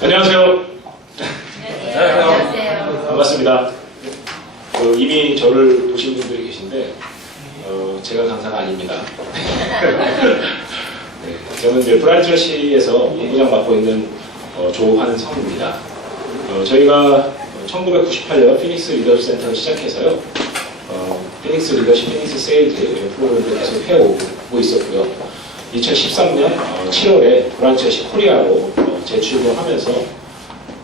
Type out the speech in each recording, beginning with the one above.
안녕하세요. 네, 안녕하세요. 반갑습니다. 이미 저를 보신 분들이 계신데 제가 강사가 아닙니다. 네, 저는 이제 브라질시에서 본부장 맡고 있는 조환성입니다. 저희가 1998년 피닉스 리더십 센터를 시작해서요. 피닉스 리더십, 피닉스 세일즈 프로그램을 계속 해오고 있었고요. 2013년 7월에 브란치시 코리아로 재출범하면서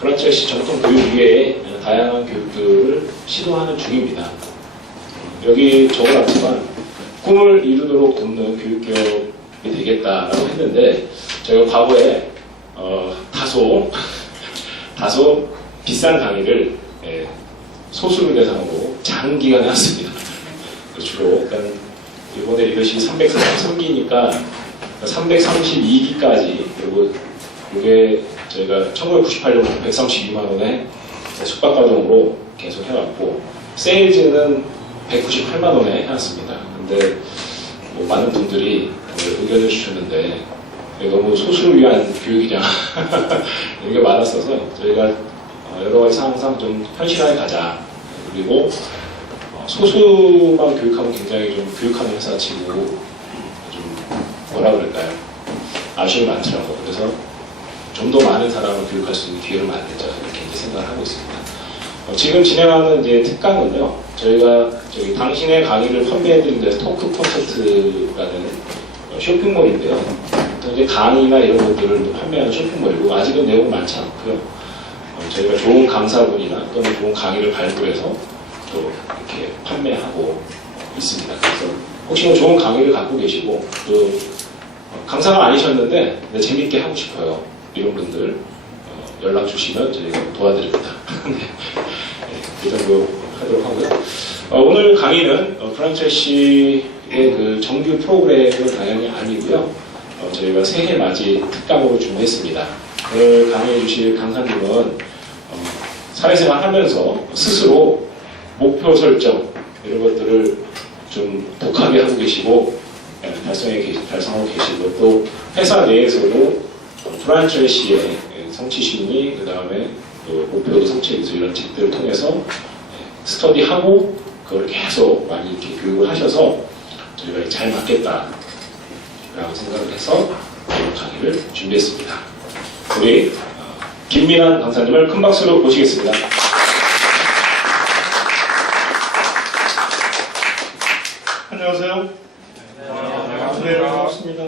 브란치시 전통 교육 외에 다양한 교육들을 시도하는 중입니다. 여기 적어놨지만 꿈을 이루도록 돕는 교육기업이 되겠다라고 했는데 저희가 과거에 다소 비싼 강의를 소수를 대상으로 장기간 해왔습니다. 주로 이번에 리더십이 333기니까 332기까지, 그리고 이게 저희가 1998년부터 132만 원의 숙박과정으로 계속 해왔고, 세일즈는 198만 원에 해왔습니다. 근데 많은 분들이 의견을 주셨는데 너무 소수를 위한 교육이냐 이런 게 많았어서 저희가 여러 가지 상황상 좀 현실하게 가자. 그리고 소수만 교육하면 굉장히 좀 교육하는 회사 치고 좀 뭐라 그럴까요? 아쉬움이 많더라고요. 그래서 좀 더 많은 사람을 교육할 수 있는 기회를 만들자, 이렇게 이제 생각을 하고 있습니다. 지금 진행하는 이제 특강은요, 저희가 당신의 강의를 판매해드린 데서 토크 콘서트라는 쇼핑몰인데요. 이제 강의나 이런 것들을 판매하는 쇼핑몰이고, 아직은 내용은 많지 않고요. 저희가 좋은 강사분이나 또는 좋은 강의를 발굴해서 또 이렇게 판매하고 있습니다. 그래서 혹시 뭐 좋은 강의를 갖고 계시고 또 강사가 아니셨는데 재밌게 하고 싶어요, 이런 분들 연락 주시면 저희가 도와드립니다. 이 정도 하도록 하고요. 오늘 강의는 프란체시의 그 정규 프로그램은 당연히 아니고요. 저희가 새해 맞이 특강으로 준비했습니다. 오늘 강의해 주실 강사님은 사회생활 하면서 스스로 목표 설정 이런 것들을 좀 독하게 하고 계시고 달성하고 계시고, 또 회사 내에서도 프란체시의 성취심리, 그 다음에 목표도 성취해서 이런 책들을 통해서 스터디하고 그걸 계속 많이 이렇게 교육을 하셔서 저희가 잘 맞겠다라고 생각을 해서 이런 강의를 준비했습니다. 우리 김민환 강사님을 큰 박수로 모시겠습니다. 안녕하세요. 네, 반갑습니다.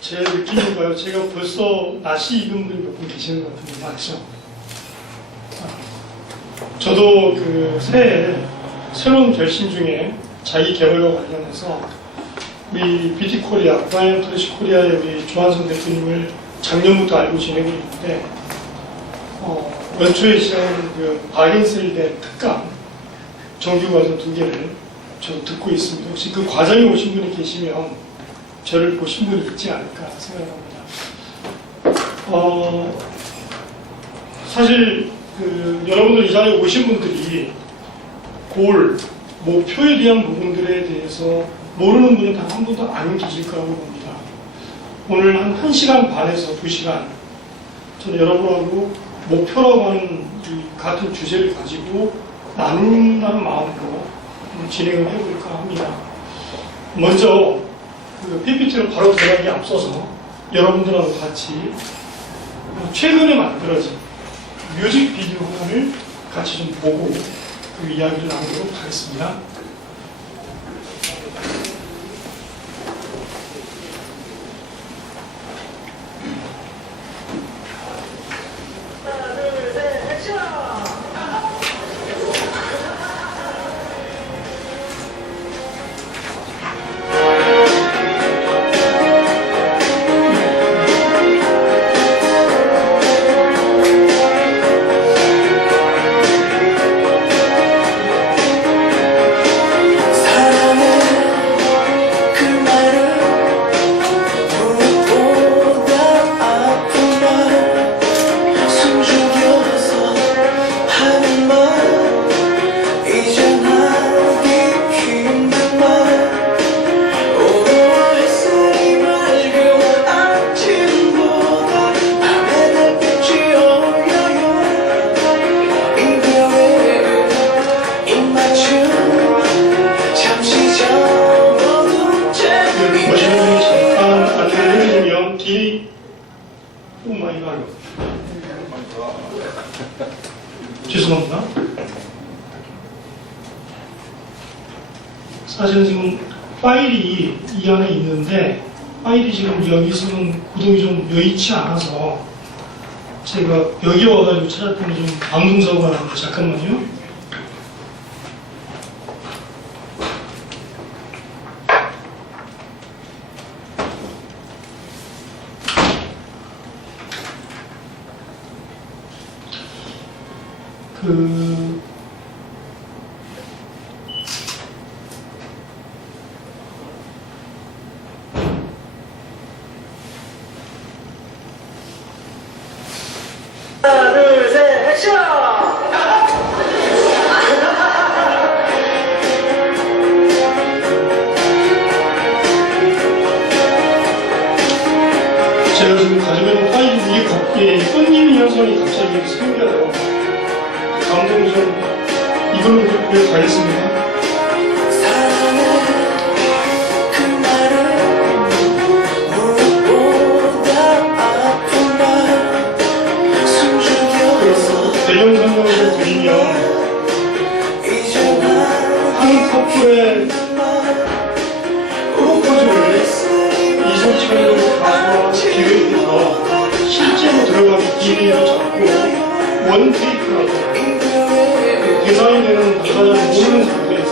제 느낌인가요? 제가 벌써 낯이 익은 분이 몇 분 계시는 것 같은데 맞죠? 저도 그 새해 새로운 결심 중에 자기 개발과 관련해서 우리 BT 코리아, 브라이언 플래시 코리아의 우리 조한성 대표님을 작년부터 알고 지내고 있는데, 연초에 시작한 그 바겐셀대 특강 정규과정 2개를 저도 듣고 있습니다. 혹시 그 과정에 오신 분이 계시면 저를 보신 분이 있지 않을까 생각합니다. 사실 여러분들 이 자리에 오신 분들이 목표에 대한 부분들에 대해서 모르는 분은 단 한 분도 안 계실 거라고 봅니다. 오늘 한 1시간 반에서 2시간 저는 여러분하고 목표라고 하는 이 같은 주제를 가지고 나눈다는 마음으로 진행을 해볼까 합니다. 먼저 그 PPT로 바로 들어가기 앞서서 여러분들하고 같이 최근에 만들어진 뮤직비디오 하나를 같이 좀 보고 그 이야기를 나누도록 하겠습니다. 길이 오마이갓 죄송합니다. 사실은 지금 파일이 이 안에 있는데 파일이 지금 여기서는 구동이 좀 여의치 않아서 제가 여기 와가지고 찾았더니 좀 방송사고가 나는데 잠깐만요. 하나, 둘, 셋, 액션! 제가 지금 가지고 있는 파일이 이게 끊기는 현상이 갑자기 생겨요. 감독이 좀 이걸로 그렇게 가겠습니다. 그 말은 무엇보다 아픈 말 숨죽여서 배경 설명을 드리면 한 커플의 프로포즈를 이성철 가수와 기획해서 실제로 들어가기 기회를 잡고 원 테이크라고 대상이 되는 당사자는 모르는 상태에서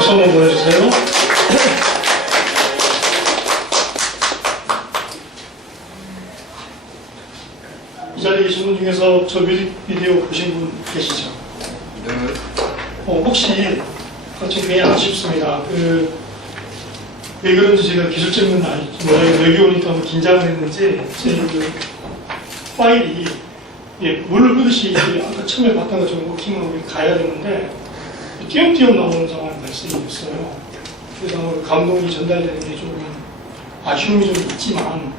박수 한번 보내주세요. 이 자리에 계신 분 중에서 저 뮤직비디오 보신 분 계시죠? 혹시 좀 그냥 아쉽습니다. 왜 그런지 제가 기술적인 건 아니지만 여기 오니까 뭐 긴장을 했는지 제 파일이 물을 끄듯이 아까 처음에 봤던 것처럼 워킹하고 가야 되는데 띄엄띄엄 나오는 상황이 발생이 됐어요. 그래서 감동이 전달되는 게 좀 아쉬움이 좀 있지만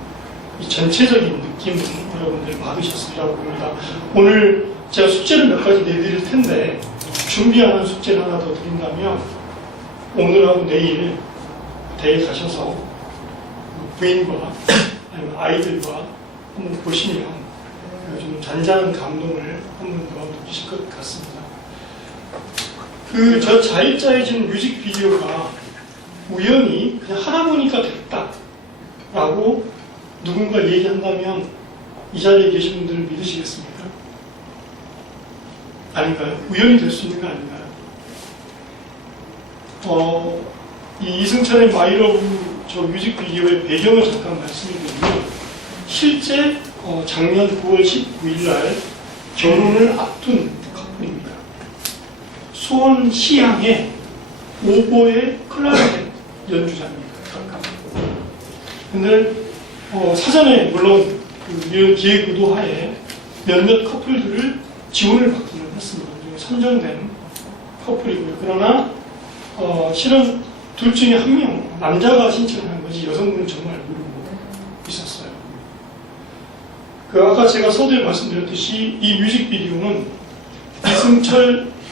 이 전체적인 느낌은 여러분들 받으셨으리라고 봅니다. 오늘 제가 숙제를 몇 가지 내드릴 텐데 준비하는 숙제를 하나 더 드린다면 오늘하고 내일 대회 가셔서 부인과 아니면 아이들과 한번 보시면 좀 잔잔한 감동을 한번 더 느끼실 것 같습니다. 저 자일자해진 뮤직비디오가 우연히 그냥 하다 보니까 됐다라고 누군가 얘기한다면 이 자리에 계신 분들을 믿으시겠습니까? 아닌가요? 우연히 될 수 있는 거 아닌가요? 이 이승철의 마이러브 저 뮤직비디오의 배경을 잠깐 말씀드리면 실제 작년 9월 19일 날 결혼을 앞둔 커플입니다. 수원시향의 오보의 클라리넷 연주자입니다. 근데 사전에 물론 기획 의도하에 몇몇 커플들을 지원을 받기는 했습니다. 선정된 커플이고요. 그러나 실은 둘 중에 한 명, 남자가 신청을 한 거지 여성분은 정말 모르고 있었어요. 아까 제가 서두에 말씀드렸듯이 이 뮤직비디오는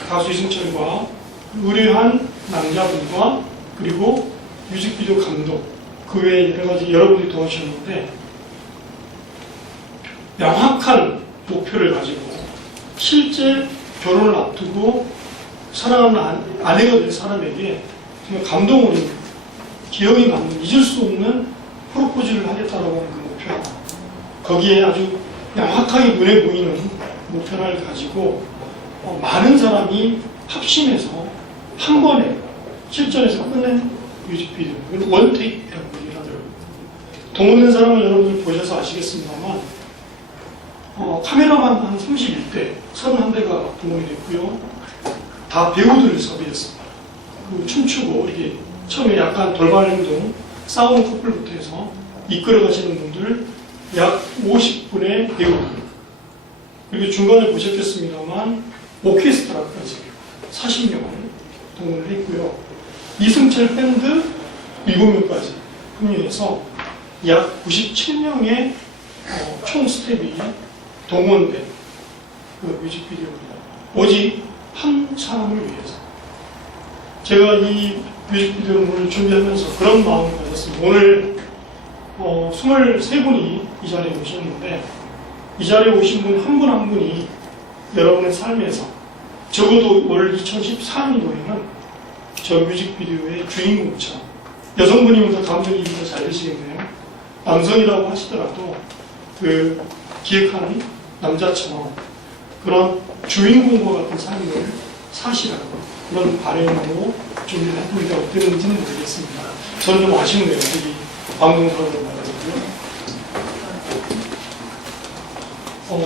가수 이승철과 의뢰한 남자분과 그리고 뮤직비디오 감독, 그 외에 여러 가지 여러분들이 도와주셨는데 명확한 목표를 가지고 실제 결혼을 앞두고 사랑하는 아내가 될 사람에게 정말 감동으로 기억에 남는 잊을 수 없는 프로포즈를 하겠다라고 하는 그 목표, 거기에 아주 명확하게 눈에 보이는 목표를 가지고 많은 사람이 합심해서 한 번에 실전에서 끝낸 뮤직비디오, 원테이크라고 얘기를 하더라고요. 동원된 사람은 여러분들 보셔서 아시겠습니다만 카메라만 한 31대, 31대가 동원이 됐고요. 다 배우들을 섭외했습니다. 춤추고 이게 처음에 약간 돌발 행동, 싸우는 커플부터 해서 이끌어 가시는 분들 약 50분의 배우들, 그리고 중간에 보셨겠습니다만 오케스트라까지 40명을 동원을 했고요. 이승철 밴드 7명까지 합류해서 약 97명의 총 스텝이 동원된 뮤직비디오입니다. 오직 한 사람을 위해서. 제가 이 뮤직비디오를 준비하면서 그런 마음을 가졌습니다. 오늘 23분이 이 자리에 오셨는데 이 자리에 오신 분 한 분 한 분이 여러분의 삶에서 적어도 올 2014년도에는 저 뮤직비디오의 주인공처럼, 여성분이면 더 감정이 더 잘 되시겠네요. 남성이라고 하시더라도 기획하는 남자처럼 그런 주인공과 같은 삶을 사시라고 그런 바람으로 준비를 해보니까 어땠는지는 모르겠습니다. 저는 좀 아쉽네요. 여기 방송사고로 말하자고요.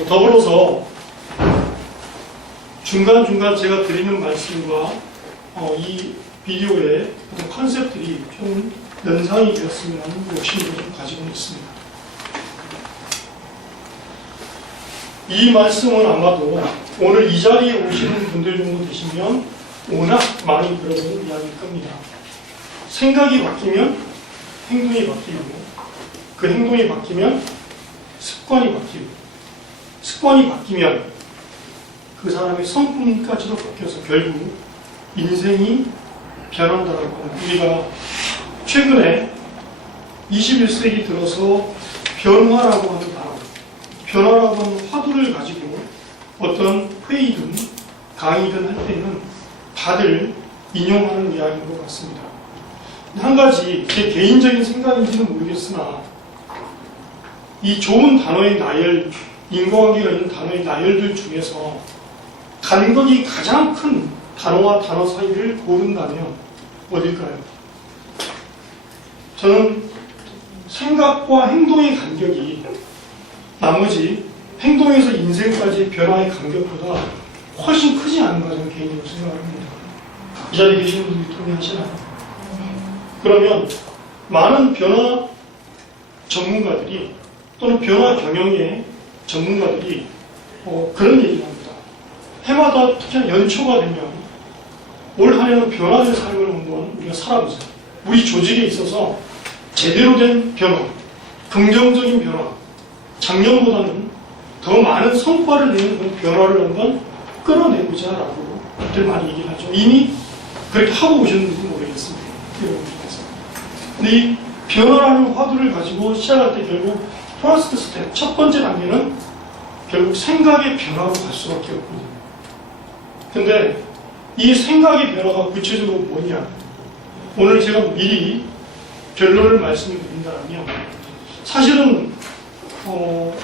더불어서 중간중간 제가 드리는 말씀과 이 비디오의 어떤 컨셉들이 좀 연상이 되었으면 하는 욕심을 좀 가지고 있습니다. 이 말씀은 아마도 오늘 이 자리에 오시는 분들 정도 계시면 워낙 많이 들어보는 이야기일 겁니다. 생각이 바뀌면 행동이 바뀌고, 그 행동이 바뀌면 습관이 바뀌고, 습관이 바뀌면 그 사람의 성품까지도 바뀌어서 결국 인생이 변한다라고 하는, 우리가 최근에 21세기 들어서 변화라고 하는 단어, 변화라고 하는 화두를 가지고 어떤 회의든 강의든 할 때는 다들 인용하는 이야기인 것 같습니다. 한 가지 제 개인적인 생각인지는 모르겠으나 이 좋은 단어의 나열, 인과관계가 있는 단어의 나열들 중에서 간극이 가장 큰 단어와 단어 사이를 고른다면 어딜까요? 저는 생각과 행동의 간격이 나머지 행동에서 인생까지의 변화의 간격보다 훨씬 크지 않은가 저는 개인적으로 생각합니다. 이 자리에 계신 분들이 동의하시나요? 그러면 많은 변화 전문가들이 또는 변화 경영의 전문가들이 그런 얘기를 합니다. 해마다 특히 연초가 되면 올 한 해는 변화된 삶을 한번 우리가 살아보자. 우리 조직에 있어서 제대로 된 변화, 긍정적인 변화, 작년보다는 더 많은 성과를 내는 그런 변화를 한번 끌어내보자라고 들 많이 얘기를 하죠. 이미 그렇게 하고 오셨는지 모르겠습니다. 여러분들께서. 근데 이 변화라는 화두를 가지고 시작할 때 결국 퍼스트 스텝, 첫 번째 단계는 결국 생각의 변화로 갈 수밖에 없거든요. 근데 이 생각의 변화가 구체적으로 뭐냐? 오늘 제가 미리 결론을 말씀을 드린다면 사실은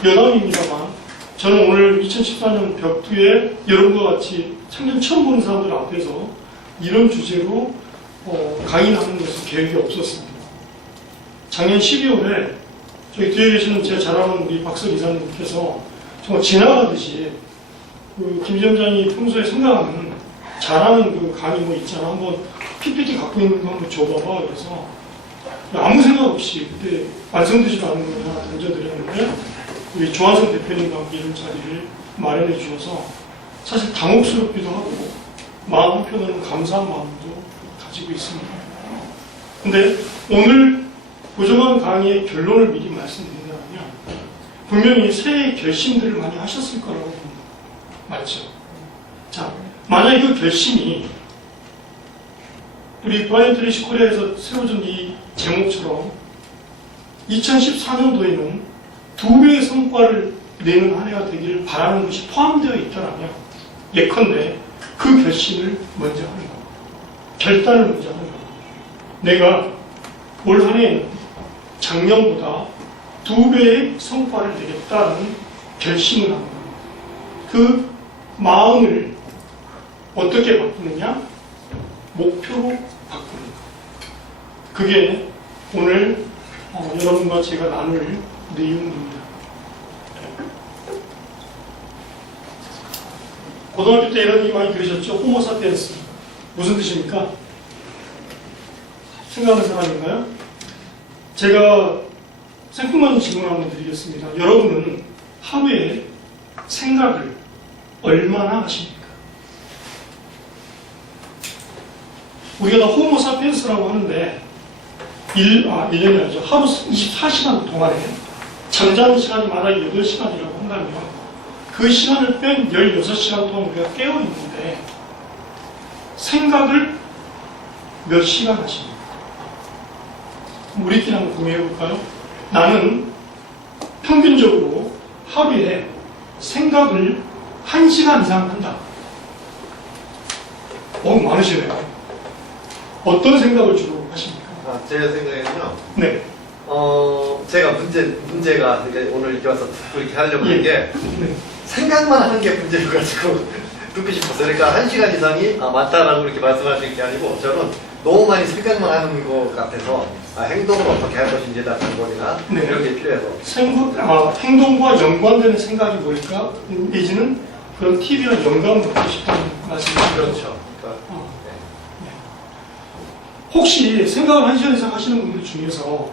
여담입니다만 저는 오늘 2014년 벽두에 여러분과 같이 생전 처음 보는 사람들 앞에서 이런 주제로 강의하는 것은 계획이 없었습니다. 작년 12월에 저희 뒤에 계시는 제 잘 아는 우리 박설 이사님께서 정말 지나가듯이 그 김 위원장이 평소에 생각하는 잘하는 그 강의 뭐 있잖아. 한번 PPT 갖고 있는 거 한번 줘봐봐. 그래서 아무 생각 없이 그때 완성되지도 않은 걸 하나 던져드렸는데 우리 조한성 대표님과 함께 이런 자리를 마련해 주셔서 사실 당혹스럽기도 하고 마음 한편으로는 감사한 마음도 가지고 있습니다. 근데 오늘 고정한 강의의 결론을 미리 말씀드린다면 분명히 새해 결심들을 많이 하셨을 거라고 봅니다. 맞죠? 자, 만약에 그 결심이 우리 브라이언 트레이시 코리아에서 세워준 이 제목처럼 2014년도에는 2배의 성과를 내는 한 해가 되기를 바라는 것이 포함되어 있다면 예컨대 그 결심을 먼저 하는 것, 결단을 먼저 하는 것. 내가 올 한 해에는 작년보다 2배의 성과를 내겠다는 결심을 하는 것. 그 마음을 어떻게 바꾸느냐? 목표로 바꾸는 것. 그게 오늘 여러분과 제가 나눌 내용입니다. 고등학교 때 이런 얘기 많이 들으셨죠? 호모사피엔스. 무슨 뜻입니까? 생각하는 사람인가요? 제가 생뚱맞은 질문 한번 드리겠습니다. 여러분은 하루에 생각을 얼마나 하십니까? 우리가 다 호모사피엔스라고 하는데 1년이 아니죠. 하루 24시간 동안에 잠자는 시간이 만약에 8시간이라고 한다면 그 시간을 뺀 16시간 동안 우리가 깨어있는데 생각을 몇 시간 하십니까? 우리끼리 한번 공유해볼까요? 나는 평균적으로 하루에 생각을 1시간 이상 한다. 많으시네요. 어떤 생각을 주로 하십니까? 제 생각에는요. 네. 제가 문제가 그러니까 오늘 이렇게 와서 그렇게 하려고 한 게 네. 생각만 하는 게 문제여가지고 듣고 싶었어요. 그러니까 1시간 이상이 맞다라고 이렇게 말씀하시는 게 아니고 저는 너무 많이 생각만 하는 것 같아서 행동을 어떻게 할 것인지에 대한 방법이나 네. 이런 게 필요해서 행동과 연관되는 생각이 뭘까? 내지는 그런 TV와 영감을 받고 싶다는 말씀이시죠? 그렇죠. 혹시 생각을 1시간 이상 하시는 분들 중에서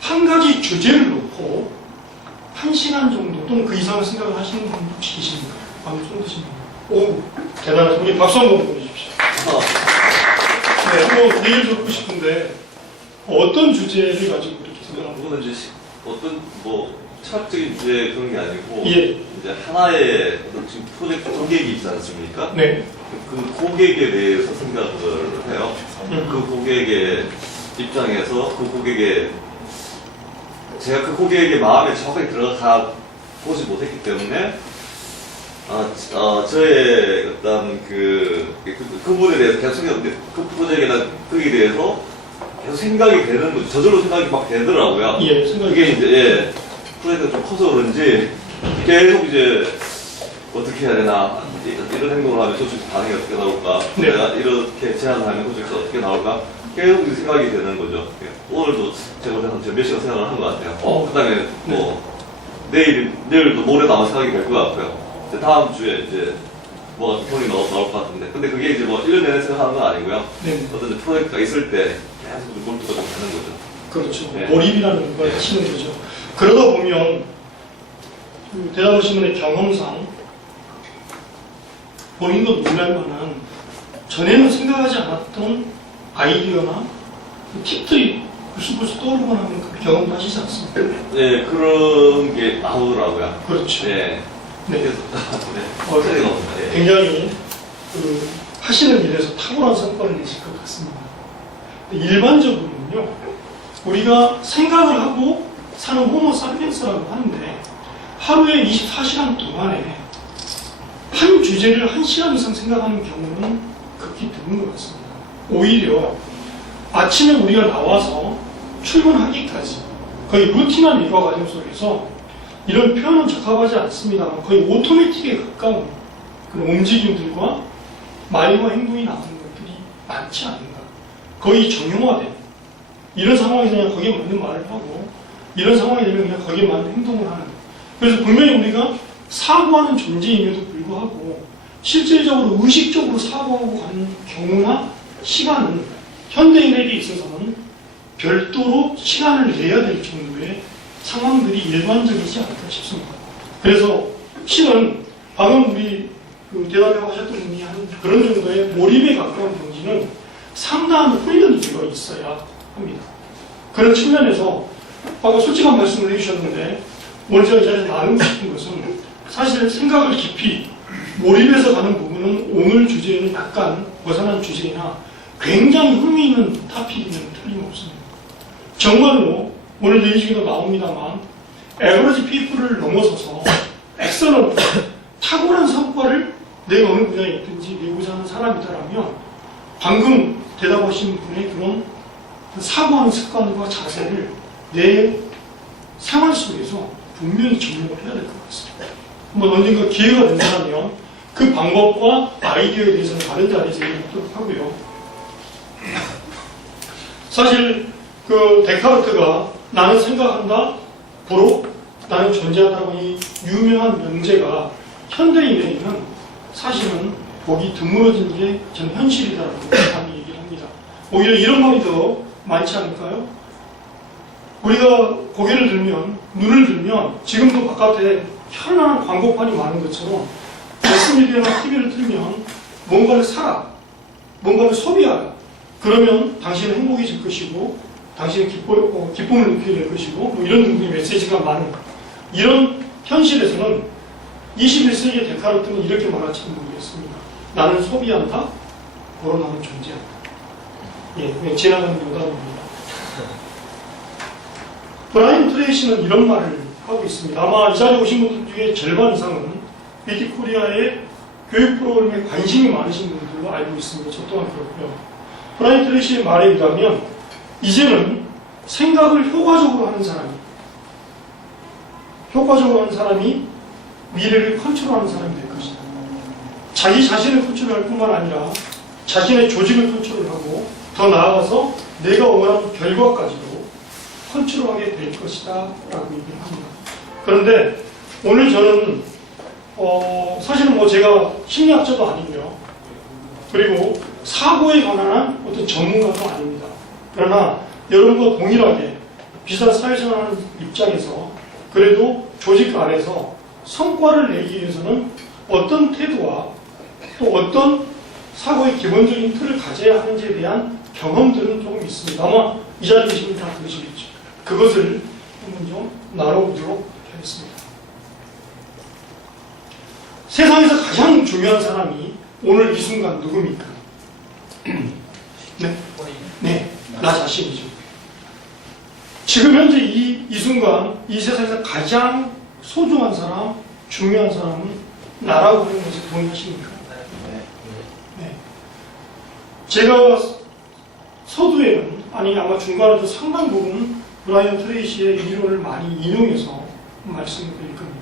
한 가지 주제를 놓고 1시간 정도 또는 그 이상의 생각을 하시는 분 혹시 계십니까? 방금 손 드시는 분. 오, 대단하죠. 우리 박수 한번 보내주십시오. 네, 한번 얘기를 듣고 싶은데 어떤 주제를 가지고 그렇게 생각합니까? 그거는 이제 어떤 철학적인 주제 그런 게 아니고 예. 이제 하나의 어떤 지금 프로젝트 고객이 있지 않습니까? 네. 그 고객에 대해서 생각을 해요. 그 고객의 입장에서 그 고객의 제가 그 고객의 마음에 정확하게 들어가 보지 못했기 때문에 저의 어떤 그분에 대해서 계속 그 프로젝트나 거기에 대해서 계속 생각이 되는 거죠. 저절로 생각이 막 되더라고요. 예, 생각이 그게 이제 프로젝트가 좀 커서 그런지 계속 이제 어떻게 해야 되나 이런 행동을 하면 소식 반응이 어떻게 나올까? 네. 내가 이렇게 제안을 하면 소식이 어떻게 나올까? 계속 이 생각이 되는 거죠. 오늘도 제가 몇 시간 생각을 한 것 같아요. 그다음에 뭐 내일도 모레도 아마 생각이 될 것 같고요. 이제 다음 주에 이제 뭐 경이 나올 것 같은데, 근데 그게 이제 뭐 1년 내내 생각하는 건 아니고요. 네. 어떤 이제 프로젝트가 있을 때 계속 몰두가 좀 되는 거죠. 그렇죠. 네. 몰입이라는 걸 하시는 거죠. 그러다 보면 그 대담신문의 경험상 본인도 놀랄 만한 전에는 생각하지 않았던 아이디어나 팁들이 불쑥불쑥 떠오르거나 하는 그 경험도 하시지 않습니까? 네, 그런 게 나오더라고요. 그렇죠. 네. 네. 그래서 네. 네. 굉장히 그 하시는 일에서 탁월한 성과를 내실 것 같습니다. 일반적으로는요, 우리가 생각을 하고 사는 호모 사피엔스라고 하는데 하루에 24시간 동안에 한 주제를 1시간 이상 생각하는 경우는 극히 드문 것 같습니다. 오히려 아침에 우리가 나와서 출근하기까지 거의 루틴한 일과 과정 속에서 이런 표현은 적합하지 않습니다만 거의 오토매틱에 가까운 그런 움직임들과 말과 행동이 나오는 것들이 많지 않은가. 거의 정형화된 이런 상황이 되면 거기에 맞는 말을 하고 이런 상황이 되면 그냥 거기에 맞는 행동을 하는. 그래서 분명히 우리가 사고하는 존재임에도 불구하고 실질적으로 의식적으로 사고하고 가는 경우나 시간은 현대인에게 있어서는 별도로 시간을 내야 될 정도의 상황들이 일반적이지 않을까 싶습니다. 그래서 실은 방금 우리 그 대답하고 하셨던 분이 한 그런 정도의 몰입에 가까운 경지는 상당한 훈련이 되어 있어야 합니다. 그런 측면에서 아까 솔직한 말씀을 해주셨는데 오늘 제가 이 자리에서 나누고 싶은 것은 사실 생각을 깊이 몰입해서 가는 부분은 오늘 주제에는 약간 벗어난 주제이나 굉장히 흥미있는 토픽이면 틀림없습니다. 정말로 오늘 내용도 나옵니다만 에버리지 피플을 넘어서서 엑셀런트 탁월한 성과를 내가 어느 분야에 있든지 내고자 하는 사람이다라면 방금 대답하신 분의 그런 사고하는 습관과 자세를 내 생활 속에서 분명히 적용을 해야 될 것 같습니다. 한번 언젠가 기회가 된다면 그 방법과 아이디어에 대해서는 다른 자리에서 얘기하도록 하고요. 사실 그 데카르트가 나는 생각한다, 고로 나는 존재한다고 이 유명한 명제가 현대인에게는 사실은 보기 드물어진 게 전 현실이다라고 많이 얘기를 합니다. 오히려 이런 말이 더 많지 않을까요? 우리가 고개를 들면, 눈을 들면 지금도 바깥에 현란한 광고판이 많은 것처럼 매스미디어나 TV를 틀면 뭔가를 사라, 뭔가를 소비하라. 그러면 당신은 행복해질 것이고 당신은 기쁨을 느끼게 될 것이고 뭐 이런 등등의 메시지가 많은 이런 현실에서는 21세기의 데카르트는 이렇게 말할지도 모르겠습니다. 나는 소비한다, 고로 나는 존재한다. 예, 그냥 지나가는 요단입니다. 브라이언 트레이시는 이런 말을 하고 있습니다. 아마 이 자리에 오신 분들 중에 절반 이상은 BT 코리아의 교육 프로그램에 관심이 많으신 분들로 알고 있습니다. 저 또한 그렇고요. 브라이언 트레이시의 말에 의하면 이제는 생각을 효과적으로 하는 사람이 미래를 컨트롤하는 사람이 될 것이다. 자기 자신을 컨트롤할 뿐만 아니라 자신의 조직을 컨트롤하고 더 나아가서 내가 원하는 결과까지도 컨트롤하게 될 것이다 라고 얘기를 합니다. 그런데 오늘 저는 사실은 뭐 제가 심리학자도 아니고요. 그리고 사고에 관한 어떤 전문가도 아닙니다. 그러나 여러분과 동일하게 비슷한 사회생활하는 입장에서 그래도 조직 안에서 성과를 내기 위해서는 어떤 태도와 또 어떤 사고의 기본적인 틀을 가져야 하는지에 대한 경험들은 조금 있습니다. 아마 이 자리에 계신 분 다 그러시겠죠. 그것을 한번 좀 나눠보도록 하겠습니다. 세상에서 가장 중요한 사람이 오늘 이 순간 누굽니까? 네? 네, 나 자신이죠. 지금 현재 이 순간 이 세상에서 가장 소중한 사람, 중요한 사람은 나라고 하는 것에 동의하십니까? 네. 제가 서두에는 아니 아마 중간에도 상당 부분 브라이언 트레이시의 이론을 많이 인용해서 말씀을 드릴 겁니다.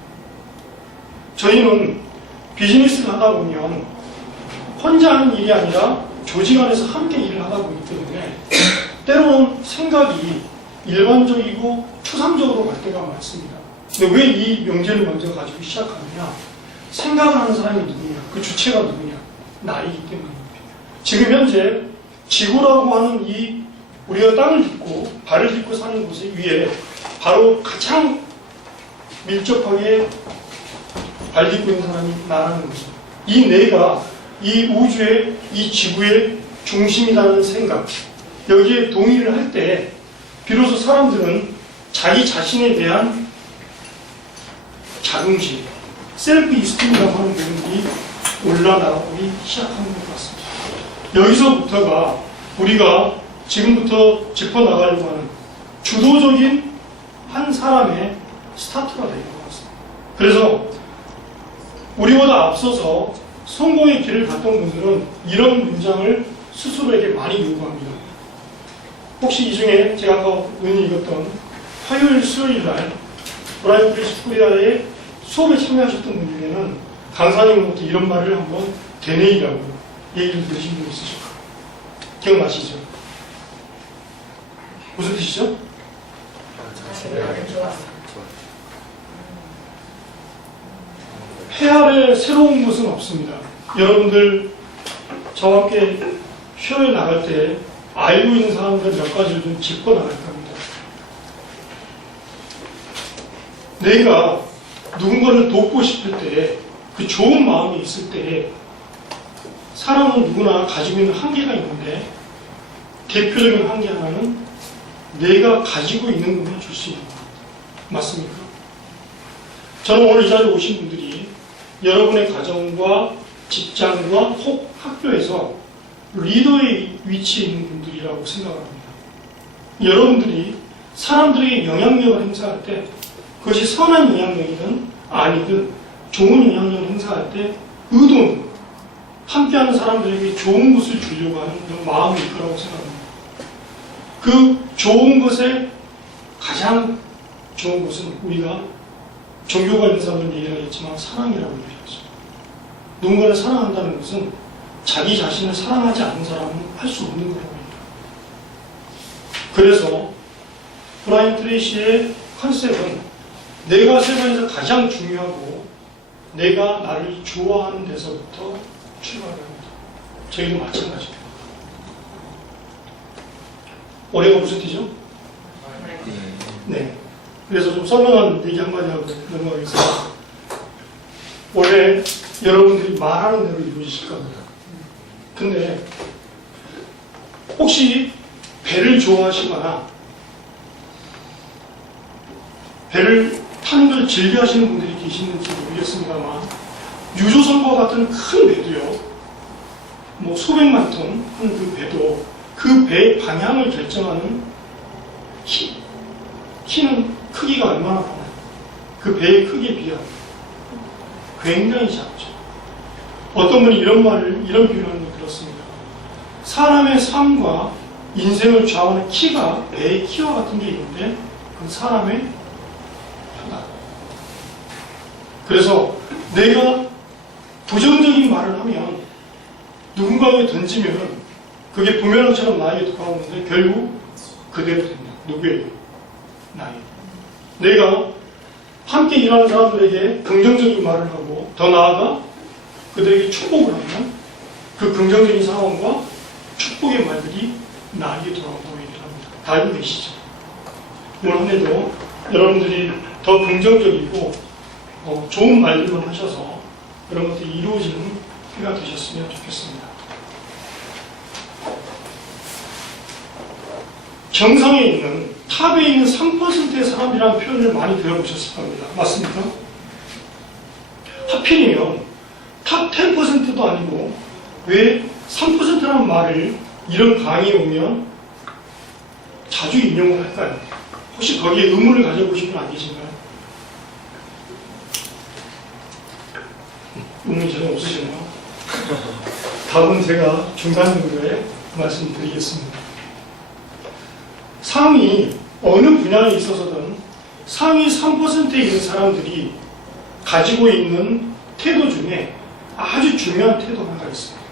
저희는 비즈니스를 하다 보면 혼자 하는 일이 아니라 조직 안에서 함께 일을 하다 보기 때문에 때로는 생각이 일반적이고 추상적으로 갈 때가 많습니다. 근데 왜 이 명제를 먼저 가지고 시작하느냐? 생각을 하는 사람이 누구냐? 그 주체가 누구냐? 나이기 때문입니다. 지금 현재 지구라고 하는 이 우리가 땅을 딛고 발을 딛고 사는 곳에 위에 바로 가장 밀접하게 발 딛고 있는 사람이 나라는 거죠. 이 내가 이 우주의 이 지구의 중심이라는 생각, 여기에 동의를 할 때 비로소 사람들은 자기 자신에 대한 자긍심, 셀프 이스템이라고 하는 부분이 올라나오기 시작하는 것 같습니다. 여기서부터가 우리가 지금부터 짚어나가려고 하는 주도적인 한 사람의 스타트가 될 것 같습니다. 그래서 우리보다 앞서서 성공의 길을 갔던 분들은 이런 문장을 스스로에게 많이 요구합니다. 혹시 이 중에 제가 아까 오늘 읽었던 화요일, 수요일 날 브라이언 트레이시 코리아의 수업에 참여하셨던 분 중에는 강사님으로부터 이런 말을 한번 되뇌이라고 얘기를 들으신 분 있으실까요? 기억나시죠? 무슨 뜻이죠? 폐하에 새로운 것은 없습니다. 여러분들 저와 함께 쇼에 나갈 때 알고 있는 사람들 몇 가지를 좀 짚고 나갈 겁니다. 내가 누군가를 돕고 싶을 때, 그 좋은 마음이 있을 때 사람은 누구나 가지고 있는 한계가 있는데 대표적인 한계 하나는 내가 가지고 있는 것만 줄 수 있는 것. 맞습니까? 저는 오늘 이 자리에 오신 분들이 여러분의 가정과 직장과 혹 학교에서 리더의 위치에 있는 분들이라고 생각합니다. 여러분들이 사람들에게 영향력을 행사할 때 그것이 선한 영향력이든 아니든 좋은 영향력을 행사할 때 의도는 함께하는 사람들에게 좋은 것을 주려고 하는 그런 마음일 거라고 생각합니다. 그 좋은 것에 가장 좋은 것은 우리가 종교가 있는 사람은 얘기하겠지만 사랑이라고 얘기하죠. 누군가를 사랑한다는 것은 자기 자신을 사랑하지 않는 사람은 할 수 없는 거라고 합니다. 그래서 브라이언 트레이시의 컨셉은 내가 세상에서 가장 중요하고 내가 나를 좋아하는 데서부터 출발합니다. 저희도 마찬가지입니다. 올해가 무슨 티죠? 네. 그래서 좀 설명한 얘기 한마디 하고 넘어가겠습니다. 올해 여러분들이 말하는 대로 이루어지실 겁니다. 근데 혹시 배를 좋아하시거나 배를 타는 걸 즐겨하시는 분들이 계시는지 모르겠습니다만 유조선과 같은 큰 배도요, 뭐 수백만 톤 하는 그 배도 그 배의 방향을 결정하는 키는 크기가 얼마나 많아요? 그 배의 크기에 비하면 굉장히 작죠. 어떤 분이 이런 비유를 하는 걸 들었습니다. 사람의 삶과 인생을 좌우하는 키가 배의 키와 같은 게 있는데 그건 사람의 혀다. 그래서 내가 부정적인 말을 하면 누군가에게 던지면 그게 부메랑처럼 나에게 돌아오는데 결국 그대로 됩니다. 누구에게? 나에게. 내가 함께 일하는 사람들에게 긍정적인 말을 하고 더 나아가 그들에게 축복을 하면 그 긍정적인 상황과 축복의 말들이 나에게 돌아온다고 얘기를 합니다. 다 알고 계시죠? 오늘 한 해도 여러분들이 더 긍정적이고 좋은 말들만 하셔서 그런 것들이 이루어지는 해가 되셨으면 좋겠습니다. 정상에 있는 탑에 있는 3%의 사람이라는 표현을 많이 들어보셨을 겁니다. 맞습니까? 하필이면 탑 10%도 아니고 왜 3%라는 말을 이런 강의에 오면 자주 인용을 할까요? 혹시 거기에 의문을 가져보신 분 안 계신가요? 의문이 전혀 없으시나요? 답은 제가 중간 정도에 말씀드리겠습니다. 상위 어느 분야에 있어서든 상위 3%에 있는 사람들이 가지고 있는 태도 중에 아주 중요한 태도 하나가 있습니다.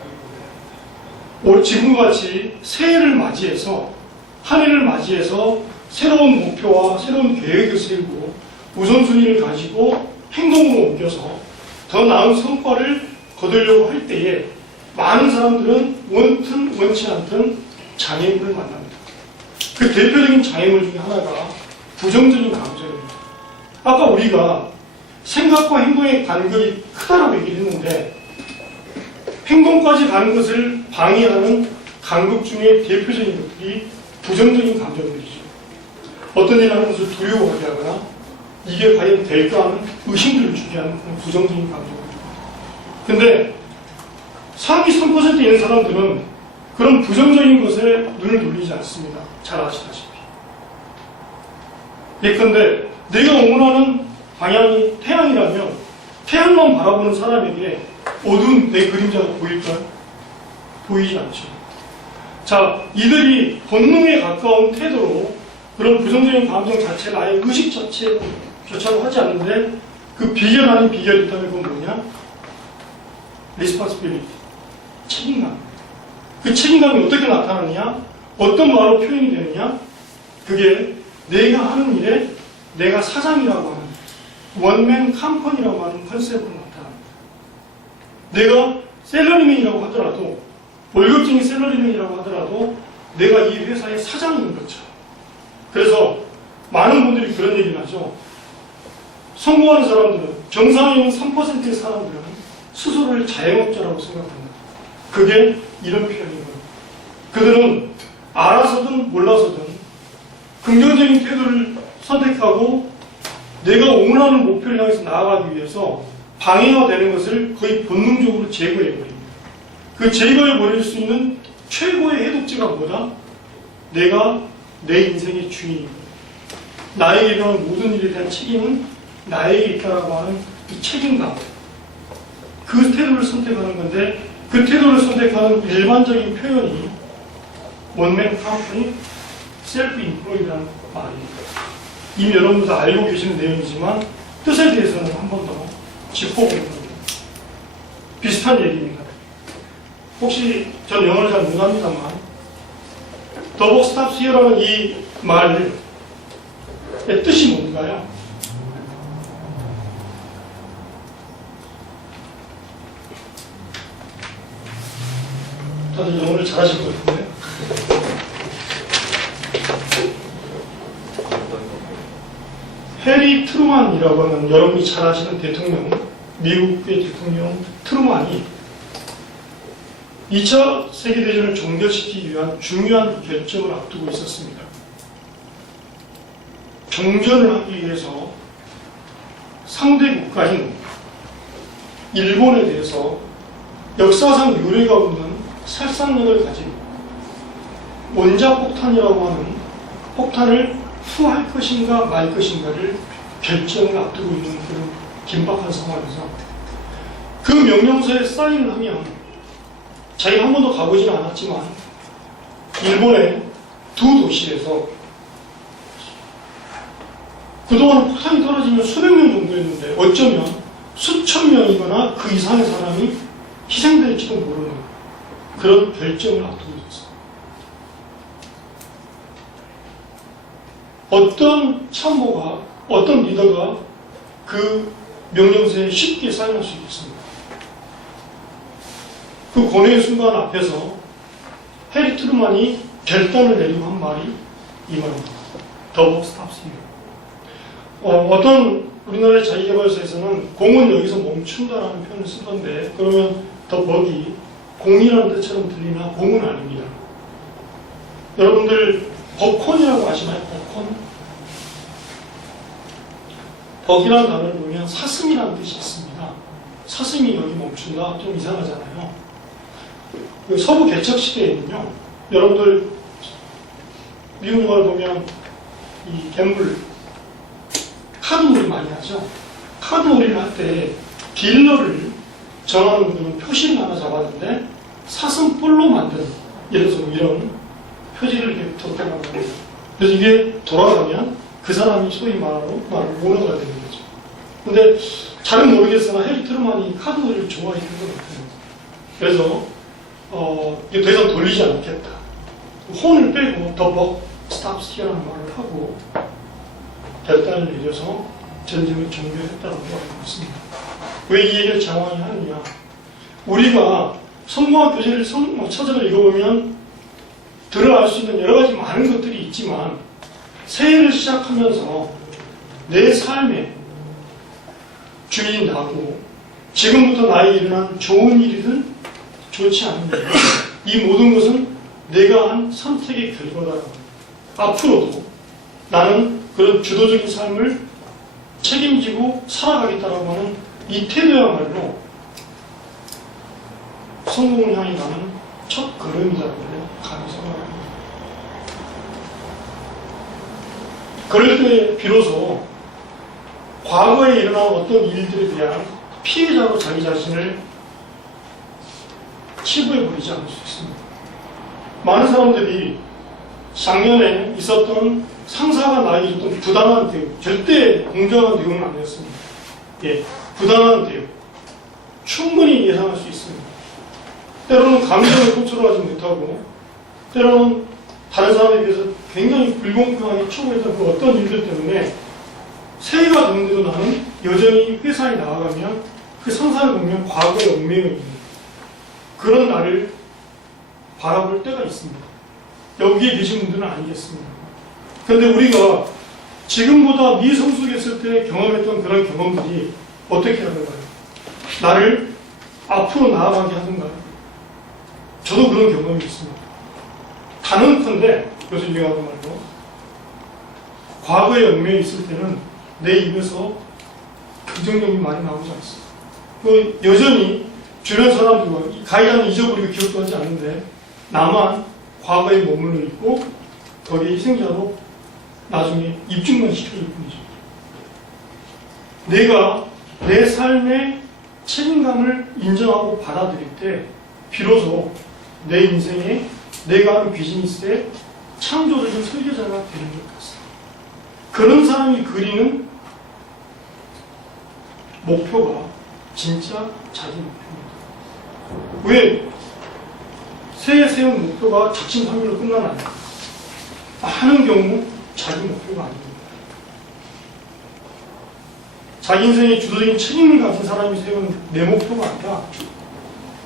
올 지금과 같이 새해를 맞이해서 한 해를 맞이해서 새로운 목표와 새로운 계획을 세우고 우선순위를 가지고 행동으로 옮겨서 더 나은 성과를 거두려고 할 때에 많은 사람들은 원튼 원치 않든 장애물을 만납니다. 그 대표적인 장애물 중에 하나가 부정적인 감정입니다. 아까 우리가 생각과 행동의 간격이 크다라고 얘기를 했는데 행동까지 가는 것을 방해하는 간격 중에 대표적인 것들이 부정적인 감정들이죠. 어떤 일을 하는 것을 두려워하게 하거나 이게 과연 될까 하는 의심들을 주게 하는 그런 부정적인 감정입니다. 근데 상위 3% 있는 사람들은 그런 부정적인 것에 눈을 돌리지 않습니다. 잘 아시다시피. 예컨대 내가 원하는 방향이 태양이라면 태양만 바라보는 사람에게 어두운 내 그림자가 보일까요? 보이지 않죠. 자, 이들이 본능에 가까운 태도로 그런 부정적인 감정 자체를 아예 의식 자체조차도 하지 않는데 그 비결 아닌 비결이 있다면 그건 뭐냐? responsibility, 책임감. 그 책임감이 어떻게 나타나느냐? 어떤 말로 표현이 되느냐? 그게 내가 하는 일에 내가 사장이라고 하는 원맨 컴퍼니라고 하는 컨셉으로 나타납니다. 내가 셀러리맨이라고 하더라도 월급쟁이 셀러리맨이라고 하더라도 내가 이 회사의 사장인 거죠. 그래서 많은 분들이 그런 얘기를 하죠. 성공하는 사람들은 정상에 있는 3%의 사람들은 스스로를 자영업자라고 생각합니다. 그게 이런 표현인 거예요. 그들은 알아서든 몰라서든 긍정적인 태도를 선택하고 내가 원하는 목표를 향해서 나아가기 위해서 방해가 되는 것을 거의 본능적으로 제거해버립니다. 그 제거해버릴 수 있는 최고의 해독제가 뭐다? 내가 내 인생의 주인입니다. 나에게 일어나는 모든 일에 대한 책임은 나에게 있다라고 하는 이 책임감. 그 태도를 선택하는 건데 그 태도를 선택하는 일반적인 표현이 원맨 컴퍼니 셀프 인플로이라는 말입니다. 이미 여러분도 다 알고 계시는 내용이지만 뜻에 대해서는 한 번 더 짚어보는 겁니다. 비슷한 얘기입니다. 혹시 저는 영어를 잘 못합니다만 더벅 스탑 히어라는 이 말의 뜻이 뭔가요? 다들 영어를 잘하실 것 같은데요? 해리 트루만이라고 하는 여러분이 잘 아시는 대통령, 미국의 대통령 트루만이 2차 세계대전을 종결시키기 위한 중요한 결정을 앞두고 있었습니다. 종전을 하기 위해서 상대 국가인 일본에 대해서 역사상 유례가 없는 살상력을 가진 원자폭탄이라고 하는 폭탄을 투할 것인가 말 것인가를 결정을 앞두고 있는 그런 긴박한 상황에서 그 명령서에 사인을 하면 자기가 한 번도 가보지는 않았지만 일본의 두 도시에서 그동안 폭탄이 떨어지면 수백 명 정도였는데 어쩌면 수천 명이거나 그 이상의 사람이 희생될지도 모르는 그런 결정을 앞두고 있었습니다. 어떤 참모가, 어떤 리더가 그 명령서에 쉽게 사인할 수 있겠습니까? 그 고뇌의 순간 앞에서 해리 트루만이 결단을 내리고 한 말이 이 말입니다. 더벅 스탑 히어. 어떤 우리나라의 자기개발서에서는 공은 여기서 멈춘다라는 표현을 쓰던데 그러면 더벅이 공이라는 뜻처럼 들리나 공은 아닙니다. 여러분들 버콘이라고 아시나요? 버콘? 벅이라는 단어를 보면 사슴이라는 뜻이 있습니다. 사슴이 여기 멈춘다? 좀 이상하잖아요. 그 서부 개척 시대에는요, 여러분들 미국 영화를 보면 이 갬블, 카드놀이 많이 하죠. 카드놀이를 할 때 딜러를 정하는 그런 표시를 하나 잡았는데 사슴뿔로 만든 예를 들어서 이런 표지를 이렇게 뒀다고 합니다. 그래서 이게 돌아가면 그 사람이 소위 말하는 오너가 되는 거죠. 근데 잘은 모르겠으나 해리 트루만이 카드를 좋아했던 것 같아요. 그래서 이거 더 이상 돌리지 않겠다. 혼을 빼고 더벅 스탑 스티어라는 말을 하고 결단을 내려서 전쟁을 종료했다고 알고 있습니다. 왜 이 얘기를 장황히 하느냐? 우리가 성공학 교재를 찾아서 읽어보면 들어갈 수 있는 여러 가지 많은 것들이 있지만 새해를 시작하면서 내 삶에 주인이 나고 지금부터 나에게 일어난 좋은 일이든 좋지 않은 일, 이 모든 것은 내가 한 선택의 결과다. 앞으로도 나는 그런 주도적인 삶을 책임지고 살아가겠다라고 하는 이 태도야말로 성공을 향해 가는 첫 걸음이라고 감히 생각합니다. 그럴 때 비로소 과거에 일어난 어떤 일들에 대한 피해자로 자기 자신을 치부해버리지 않을 수 있습니다. 많은 사람들이 작년에 있었던 상사가 나에게 줬던 부당한 대우, 절대 공정한 대우는 아니었습니다. 예, 부당한 대우, 충분히 예상할 수 있습니다. 때로는 감정을 컨트롤하지 못하고, 때로는 다른 사람에 비해서 굉장히 불공평하게 처우했던 그 어떤 일들 때문에 새해가 되는데도 나는 여전히 회사에 나아가면 그 상사를 보면 과거의 얽매여 있는 그런 나를 바라볼 때가 있습니다. 여기에 계신 분들은 아니겠습니다. 그런데 우리가 지금보다 미성숙했을 때 경험했던 그런 경험들이 어떻게 하던가요? 나를 앞으로 나아가게 하던가요? 저도 그런 경험이 있습니다. 단언컨대, 요새 유행하는 말로, 과거에 얽매여 있을 때는 내 입에서 긍정적인 말이 나오지 않습니다. 여전히 주변 사람들과 가해자는 잊어버리고 기억도 하지 않는데 나만 과거에 머물러 있고 거기에 희생자로 나중에 입증만 시켜줄 뿐이죠. 내가 내 삶의 책임감을 인정하고 받아들일 때 비로소 내 인생에 내가 하는 비즈니스의 창조적인 설계자가 되는 것 같습니다. 그런 사람이 그리는 목표가 진짜 자기 목표입니다. 왜 새해 세운 목표가 작심삼일로 끝나나요? 많은 경우 자기 목표가 아닙니다. 자기 인생의 주도적인 책임을 가진 사람이 세운 내 목표가 아니라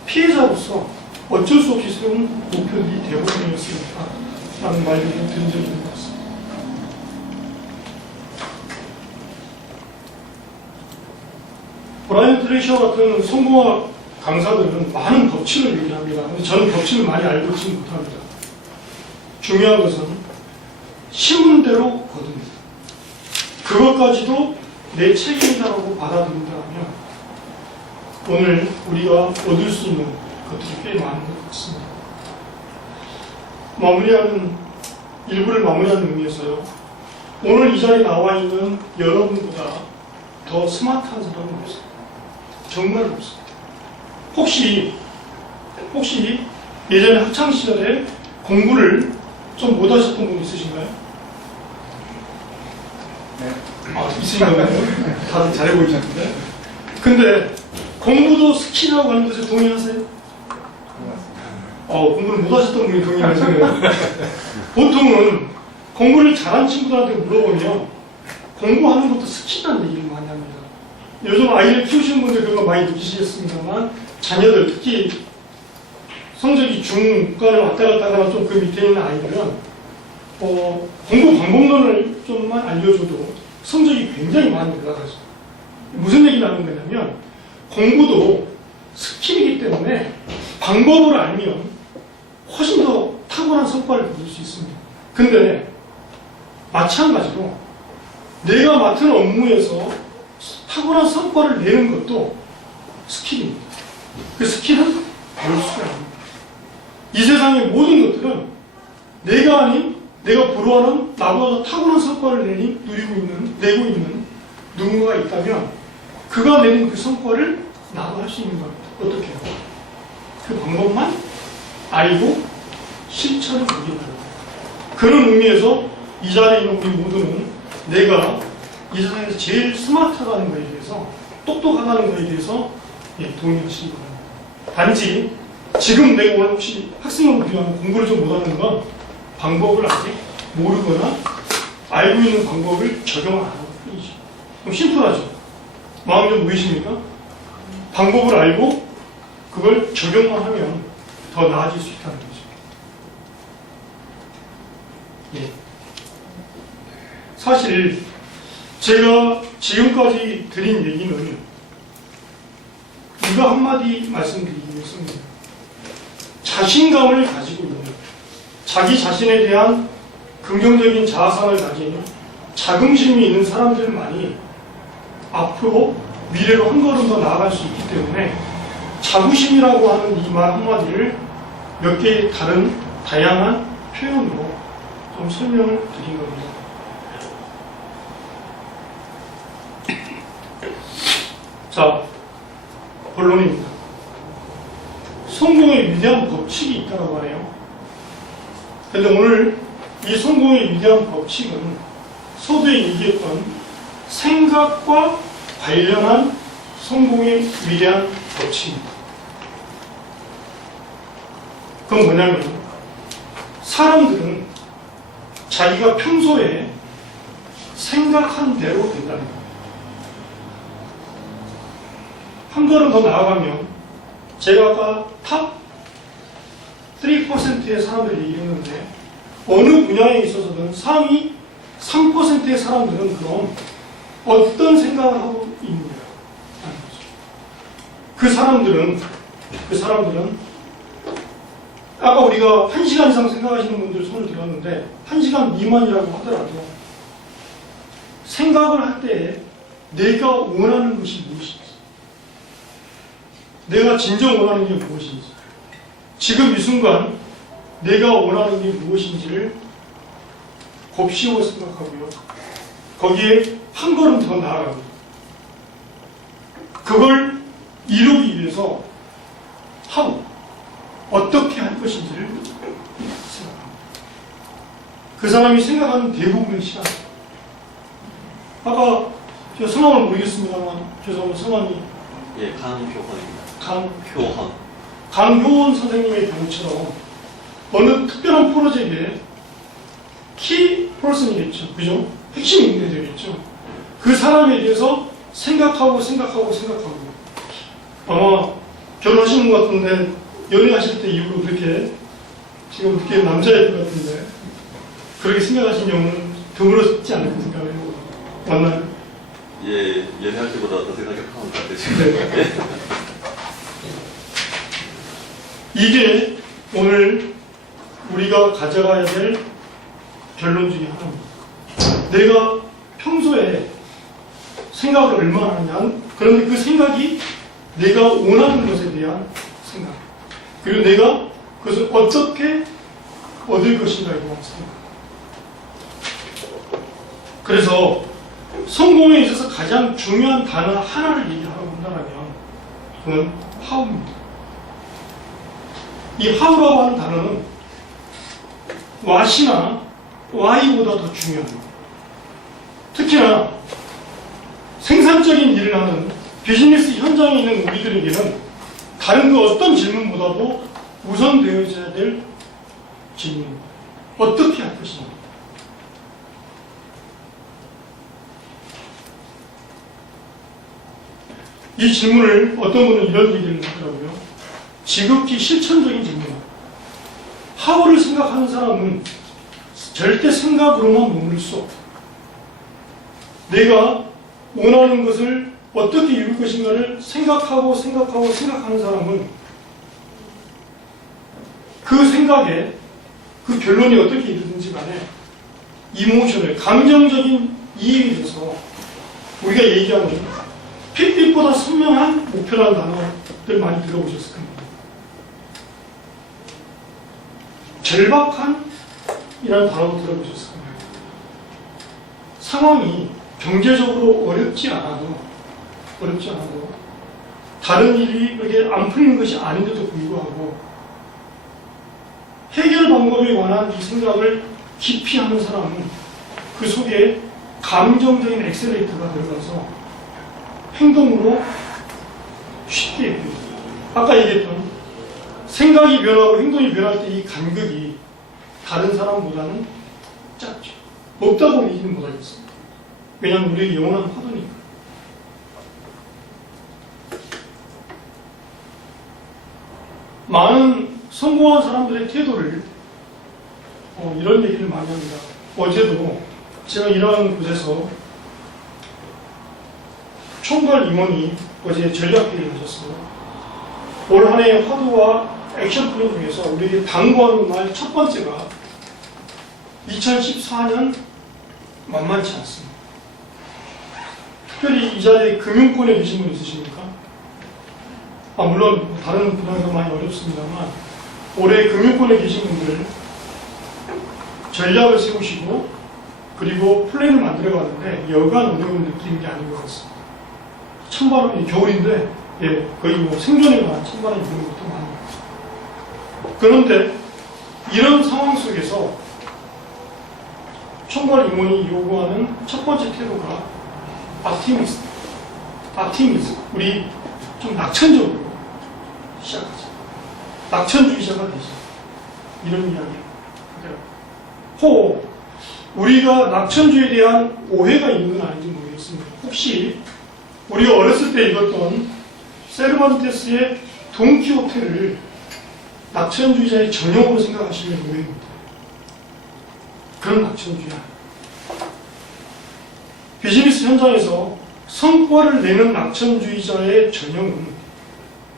피해자로서 어쩔 수 없이 세운 목표들이 대부분이었으니까 라는 말을 들은 적이 있는 것 같습니다. 브라이언 트레이셔 같은 성공학 강사들은 많은 법칙을 얘기합니다. 근데 저는 법칙을 많이 알고 있지 못합니다. 중요한 것은 심은 대로 거둡니다. 그것까지도 내 책임이라고 받아들인다면 오늘 우리가 얻을 수 있는 것들이 꽤 많은 것 같습니다. 일부를 마무리하는 의미에서요. 오늘 이 자리에 나와 있는 여러분보다 더 스마트한 사람은 없어요. 정말 없어요. 혹시 예전에 학창시절에 공부를 좀 못하셨던 분 있으신가요? 네. 아, 있으신가 봐요. 다들 잘해 보이셨는데. 근데 공부도 스킬이라고 하는 것에 동의하세요? 공부를 못하셨던 분이 동의하시네요. 보통은 공부를 잘하는 친구들한테 물어보면 공부하는 것도 스킬이라는 얘기를 많이 합니다. 요즘 아이를 키우시는 분들 그런 거 많이 느끼시겠습니다만 자녀들 특히 성적이 중간을 왔다 갔다 하거나 좀 그 밑에 있는 아이들은 공부 방법론을 좀만 알려줘도 성적이 굉장히 많이 올라가죠. 무슨 얘기를 하는 거냐면 공부도 스킬이기 때문에 방법을 알면 훨씬 더 탁월한 성과를 거둘 수 있습니다. 근데 마찬가지로 내가 맡은 업무에서 탁월한 성과를 내는 것도 스킬입니다. 그 스킬은 배울 수가 있습니다. 이 세상의 모든 것들은 내가 아닌 내가 불허하는 나보다 더 탁월한 성과를 내고 있는 누군가가 있다면 그가 내는 그 성과를 나도 할 수 있는 겁니다. 어떻게 해요? 그 방법만 알고 실천을 하기를 바랍니다. 그런 의미에서 이 자리에 있는 우리 모두는 내가 이 세상에서 제일 스마트하다는 거에 대해서, 똑똑하다는 거에 대해서 동의하시기 바랍니다. 단지 지금 내가 오늘 혹시 학생을 비하면 공부를 좀 못하는 건 방법을 아직 모르거나 알고 있는 방법을 적용을 안 하는 뿐이죠. 좀 심플하죠. 마음이 좀 보이십니까? 방법을 알고 그걸 적용만 하면 더 나아질 수 있다는 거죠. 예. 사실 제가 지금까지 드린 얘기는 이거 한마디 말씀드리기 위해서입니다. 자신감을 가지고 있는, 자기 자신에 대한 긍정적인 자아상을 가진 자긍심이 있는 사람들만이 앞으로 미래로 한 걸음 더 나아갈 수 있기 때문에 자부심이라고 하는 이 말 한마디를 몇 개의 다른 다양한 표현으로 좀 설명을 드린 겁니다. 자, 본론입니다. 성공의 위대한 법칙이 있다고 하네요. 그런데 오늘 이 성공의 위대한 법칙은 서두에 얘기했던 생각과 관련한 성공의 위대한 법칙입니다. 그건 뭐냐면 사람들은 자기가 평소에 생각한 대로 된다는 거예요. 한 걸음 더 나아가면 제가 아까 탑 3%의 사람들을 얘기했는데 어느 분야에 있어서든 상위 3%의 사람들은 그럼 어떤 생각을 하고 있느냐 하는 거죠. 그 사람들은 아까 우리가 1시간 이상 생각하시는 분들 손을 들었는데 1시간 미만이라고 하더라도 생각을 할 때 내가 원하는 것이 무엇인지, 내가 진정 원하는 게 무엇인지, 지금 이 순간 내가 원하는 게 무엇인지를 곱씹어 생각하고요. 거기에 한 걸음 더 나아갑니다. 그걸 이루기 위해서 하루 어떻게 할 것인지를 생각합니다. 그 사람이 생각하는 대부분의 시간. 아까 제가 성함을 모르겠습니다만 죄송합니다. 성함이 예, 강효헌입니다. 강효원 선생님의 경우처럼 어느 특별한 프로젝트에 키 퍼슨이겠죠. 그죠? 핵심 인물이 되겠죠. 그 사람에 대해서 생각하고 아마 결혼하시는 것 같은데 연애하실 때 이후로 그렇게 지금 그렇게 남자일 것 같은데 그렇게 생각하신 경우는 드물었지 않을까 생각을 해요. 맞나요? 예, 연애할 때보다 더 생각이 하는 것 같아요, 지금. 네. 이게 오늘 우리가 가져가야 될 결론 중에 하나입니다. 내가 평소에 생각을 얼마나 하느냐, 그런데 그 생각이 내가 원하는 것에 대한 생각, 그리고 내가 그것을 어떻게 얻을 것인가에 대한 생각. 그래서 성공에 있어서 가장 중요한 단어 하나를 얘기하라고 한다면 그건 하우입니다. 이 하우라고 하는 단어는 what이나 why보다 더 중요합니다. 특히나 생산적인 일을 하는 비즈니스 현장에 있는 우리들에게는 다른 그 어떤 질문보다도 우선되어져야 될 질문입니다. 어떻게 할 것인가? 이 질문을 어떤 분은 이런 얘기를 하더라고요. 지극히 실천적인 질문입니다. 하우를 생각하는 사람은 절대 생각으로만 머물 수 없다. 내가 원하는 것을 어떻게 이룰 것인가를 생각하는 사람은 그 생각에 그 결론이 어떻게 이르든지 간에 이모션을, 감정적인 이해에 대해서 우리가 얘기하는 핏빛보다 선명한 목표라는 단어들 많이 들어보셨을 겁니다. 절박한이라는 단어도 들어보셨을 겁니다. 상황이 경제적으로 어렵지 않아도 다른 일이 그렇게 안 풀리는 것이 아닌데도 불구하고 해결 방법에 관한 이 생각을 깊이 하는 사람은 그 속에 감정적인 엑셀레이터가 들어가서 행동으로 쉽게 이끌어요. 아까 얘기했던 생각이 변하고 행동이 변할 때 이 간극이 다른 사람보다는 짧죠. 먹다 보면 이기는 못하겠습니다. 왜냐하면 우리에게 영원한 파도니까. 많은 성공한 사람들의 태도를 이런 얘기를 많이 합니다. 어제도 제가 일하는 곳에서 총괄 임원이 어제 전략회의를 하셨어요. 올 한 해의 화두와 액션 플랜 중에서 우리에게 당부하는 말 첫 번째가 2014년 만만치 않습니다. 특별히 이 자리에 금융권에 계신 분 있으십니까? 물론 다른 분야가 많이 어렵습니다만 올해 금융권에 계신 분들 전략을 세우시고 그리고 플랜을 만들어가는데 여간 어려움을 느끼는 게 아닌 것 같습니다. 찬바람이 겨울인데 거의 뭐 생존에 관한 찬바람이 부는 것도 많습니다. 그런데 이런 상황 속에서 총괄 임원이 요구하는 첫 번째 태도가 아티미스트. 우리 좀 낙천적으로 시작하자. 낙천주의자가 되자. 이런 이야기예요. 우리가 낙천주의에 대한 오해가 있는 건 아닌지 모르겠습니다. 혹시 우리가 어렸을 때 읽었던 세르반테스의 돈키호테를 낙천주의자의 전형으로 생각하시면 오해입니다. 그런 낙천주의. 비즈니스 현장에서 성과를 내는 낙천주의자의 전형은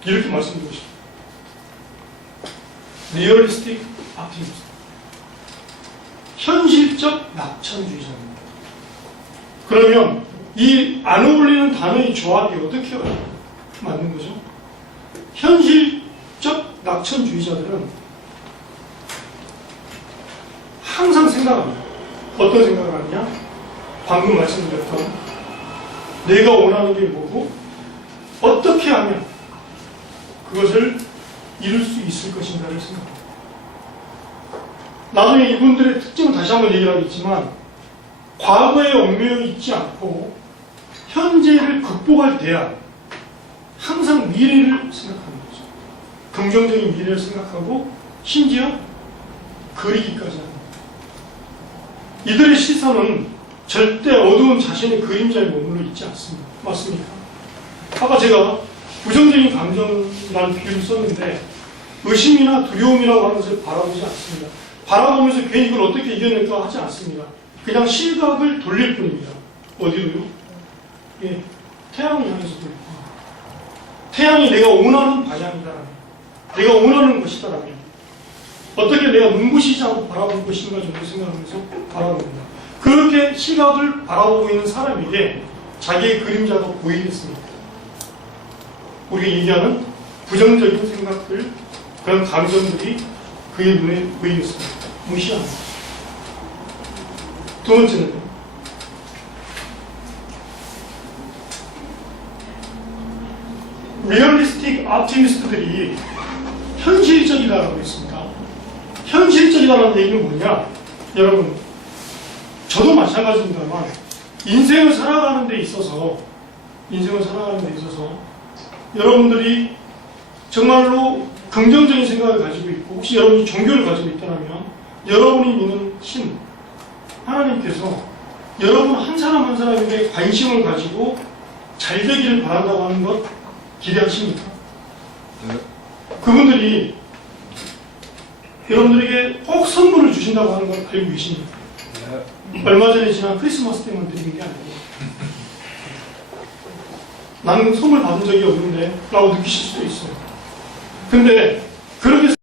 이렇게 말씀드리고 싶습니다. 리얼리스틱 아티미스트. 현실적 낙천주의자입니다. 그러면 이 안 어울리는 단어의 조합이 어떻게 맞는 거죠? 현실적 낙천주의자들은 항상 생각합니다. 어떤 생각을 하느냐? 방금 말씀드렸던 내가 원하는 게 뭐고 어떻게 하면 그것을 이룰 수 있을 것인가를 생각합니다. 나중에 이분들의 특징을 다시 한번 얘기하겠지만 과거에 얽매여 있지 않고 현재를 극복할 대안, 항상 미래를 생각하는 거죠. 긍정적인 미래를 생각하고 심지어 그리기까지 합니다. 이들의 시선은 절대 어두운 자신의 그림자에 머물러 있지 않습니다. 맞습니까? 아까 제가 부정적인 감정이라는 비유를 썼는데 의심이나 두려움이라고 하는 것을 바라보지 않습니다. 바라보면서 괜히 이걸 어떻게 이겨낼까 하지 않습니다. 그냥 시각을 돌릴 뿐입니다. 어디로요? 태양을 향해서 돌립니다. 태양이 내가 원하는 방향이다라면, 내가 원하는 것이다라면, 어떻게 내가 눈부시지 않고 바라볼 것인가 정도 생각하면서 바라봅니다. 그렇게 시각을 바라보고 있는 사람에게 자기의 그림자가 보이겠습니다. 우리가 얘기하는 부정적인 생각들, 그런 감정들이 그의 눈에 보이겠습니다. 무시합니다. 두 번째는 리얼리스틱 아티미스트들이 현실적이다라고 했습니다. 현실적이다라는 얘기는 뭐냐? 여러분, 저도 마찬가지입니다만 인생을 살아가는 데 있어서 여러분들이 정말로 긍정적인 생각을 가지고 있고 혹시 여러분이 종교를 가지고 있다면 여러분이 믿는 신, 하나님께서 여러분 한 사람 한 사람에게 관심을 가지고 잘 되기를 바란다고 하는 것 기대하십니까? 그분들이 여러분들에게 꼭 선물을 주신다고 하는 걸 알고 계십니까? 얼마 전에 지난 크리스마스 때만 드린 게 아니고 나는 선물 받은 적이 없는데 라고 느끼실 수도 있어요. 근데 그렇게